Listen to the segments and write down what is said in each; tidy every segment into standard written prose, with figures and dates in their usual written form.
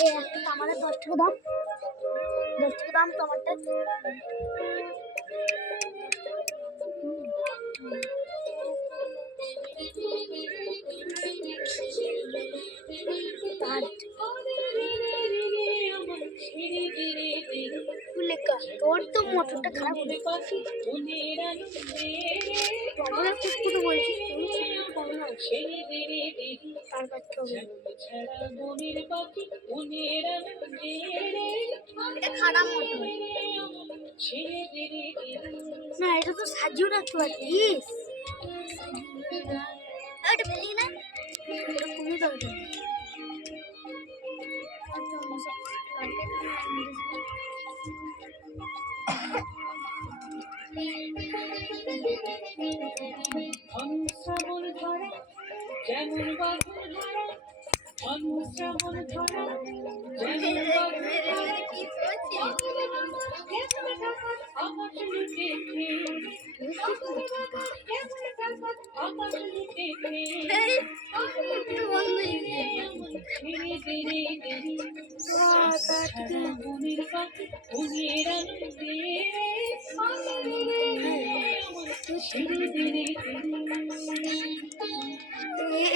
এই একটা টমাটো 10 টাকা দাম, 10 টাকা দাম টমাটো। তোর তো মোটরটা খারাপ হয়ে গেছে। টমাটো কুটকুটো বলছিস তুই, পাবো না তার কাছে হবে। এটা খারাপ মোটর না, এটা তো সাজিয়েও রাখতে পারতিস। এটা ফেলি না, এটা কমে যাবে। অনুশ্রাবণ ধরা যেমন বাদল ধরা, অনুশ্রাবণ ধরা যেমন বাদল ধরা, আকাশ লুটে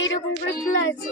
এইরকম করে খোলা আছে।